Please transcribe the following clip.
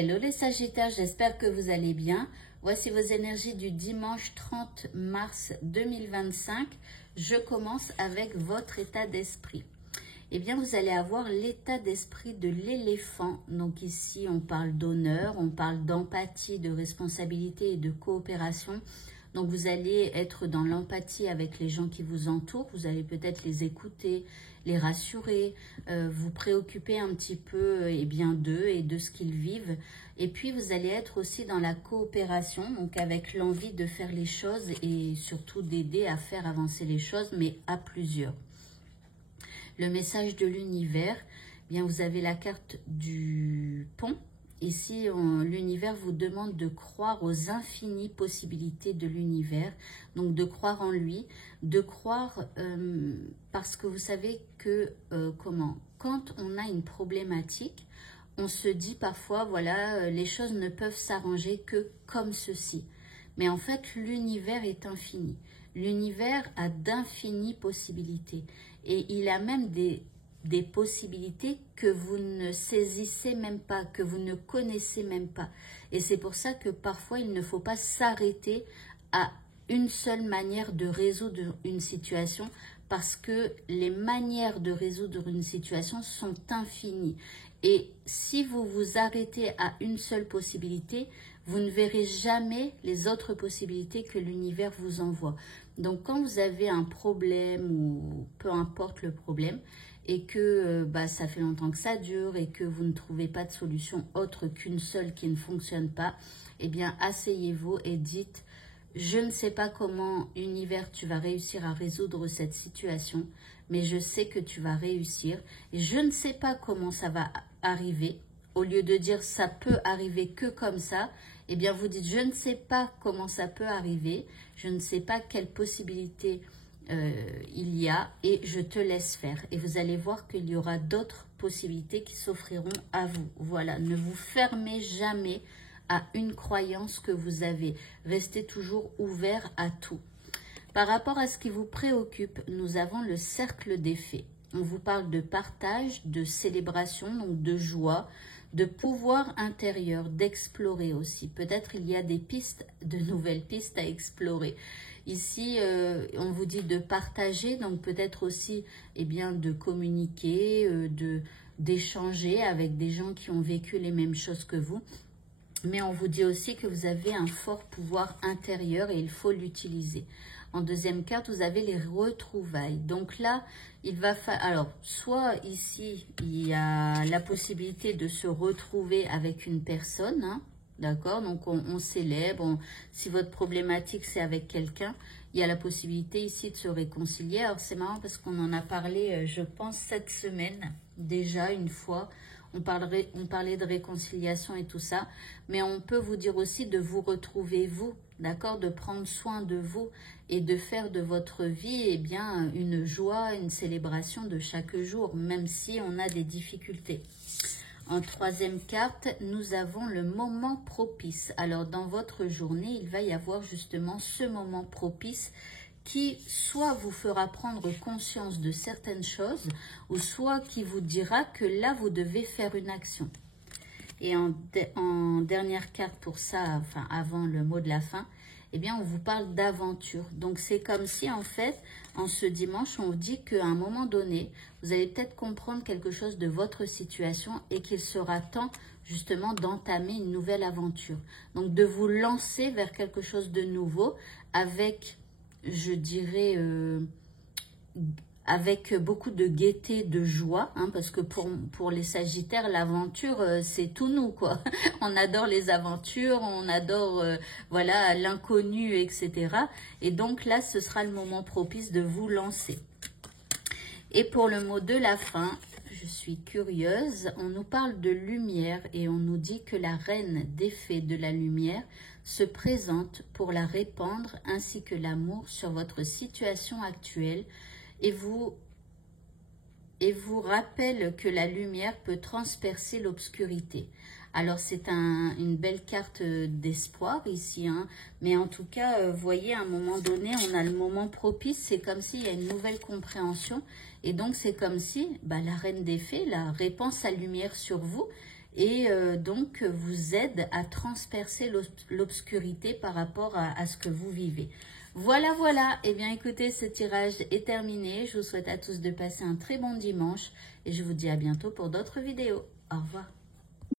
Hello les Sagittaires, j'espère que vous allez bien. Voici vos énergies du dimanche 30 mars 2025. Je commence avec votre état d'esprit. Eh bien, vous allez avoir l'état d'esprit de l'éléphant. Donc ici, on parle d'honneur, on parle d'empathie, de responsabilité et de coopération. Donc vous allez être dans l'empathie avec les gens qui vous entourent. Vous allez peut-être les écouter, les rassurer, vous préoccuper un petit peu d'eux et de ce qu'ils vivent. Et puis vous allez être aussi dans la coopération, donc avec l'envie de faire les choses et surtout d'aider à faire avancer les choses, mais à plusieurs. Le message de l'univers, bien vous avez la carte du pont. Ici, l'univers vous demande de croire aux infinies possibilités de l'univers, donc de croire en lui, de croire parce que vous savez que quand on a une problématique, on se dit parfois, voilà, les choses ne peuvent s'arranger que comme ceci. Mais en fait, l'univers est infini. L'univers a d'infinies possibilités. Et il a même des possibilités que vous ne saisissez même pas, que vous ne connaissez même pas. Et c'est pour ça que parfois, il ne faut pas s'arrêter à une seule manière de résoudre une situation, parce que les manières de résoudre une situation sont infinies. Et si vous vous arrêtez à une seule possibilité, vous ne verrez jamais les autres possibilités que l'univers vous envoie. Donc quand vous avez un problème, ou peu importe le problème, et que ça fait longtemps que ça dure et que vous ne trouvez pas de solution autre qu'une seule qui ne fonctionne pas, eh bien asseyez-vous et dites: je ne sais pas comment, univers, tu vas réussir à résoudre cette situation, mais je sais que tu vas réussir. Et je ne sais pas comment ça va arriver. Au lieu de dire ça peut arriver que comme ça, eh bien vous dites: je ne sais pas comment ça peut arriver, je ne sais pas quelle possibilité il y a, et je te laisse faire. Et vous allez voir qu'il y aura d'autres possibilités qui s'offriront à vous. Voilà, ne vous fermez jamais à une croyance que vous avez. Restez toujours ouvert à tout. Par rapport à ce qui vous préoccupe, nous avons le cercle des fées. On vous parle de partage, de célébration, donc de joie, de pouvoir intérieur, d'explorer aussi. Peut-être il y a des pistes, de nouvelles pistes à explorer. Ici, on vous dit de partager, donc peut-être aussi de communiquer, d'échanger avec des gens qui ont vécu les mêmes choses que vous. Mais on vous dit aussi que vous avez un fort pouvoir intérieur et il faut l'utiliser. En deuxième carte, vous avez les retrouvailles. Donc là, il va falloir... Alors, soit ici, il y a la possibilité de se retrouver avec une personne, hein, d'accord? Donc, on célèbre. Si votre problématique, c'est avec quelqu'un, il y a la possibilité ici de se réconcilier. Alors, c'est marrant parce qu'on en a parlé, je pense, cette semaine, déjà une fois. On parlait de réconciliation et tout ça, mais on peut vous dire aussi de vous retrouver vous, d'accord, de prendre soin de vous et de faire de votre vie une joie, une célébration de chaque jour, même si on a des difficultés. En troisième carte, nous avons le moment propice. Alors dans votre journée, il va y avoir justement ce moment propice qui soit vous fera prendre conscience de certaines choses, ou soit qui vous dira que là, vous devez faire une action. Et en dernière carte pour ça, enfin avant le mot de la fin, eh bien on vous parle d'aventure. Donc c'est comme si en fait, en ce dimanche, on vous dit qu'à un moment donné, vous allez peut-être comprendre quelque chose de votre situation et qu'il sera temps justement d'entamer une nouvelle aventure. Donc de vous lancer vers quelque chose de nouveau avec... je dirais, avec beaucoup de gaieté, de joie, hein, parce que pour les Sagittaires, l'aventure, c'est tout nous, quoi. On adore les aventures, on adore voilà, l'inconnu, etc. Et donc là, ce sera le moment propice de vous lancer. Et pour le mot de la fin, je suis curieuse, on nous parle de lumière et on nous dit que la reine des fées de la lumière se présente pour la répandre ainsi que l'amour sur votre situation actuelle et vous rappelle que la lumière peut transpercer l'obscurité. Alors c'est une belle carte d'espoir ici, hein, mais en tout cas, voyez, à un moment donné, on a le moment propice, c'est comme s'il y a une nouvelle compréhension, et donc c'est comme si la reine des fées répand sa lumière sur vous, et donc vous aide à transpercer l'obscurité par rapport à ce que vous vivez. Voilà, voilà. Eh bien, écoutez, ce tirage est terminé. Je vous souhaite à tous de passer un très bon dimanche et je vous dis à bientôt pour d'autres vidéos. Au revoir.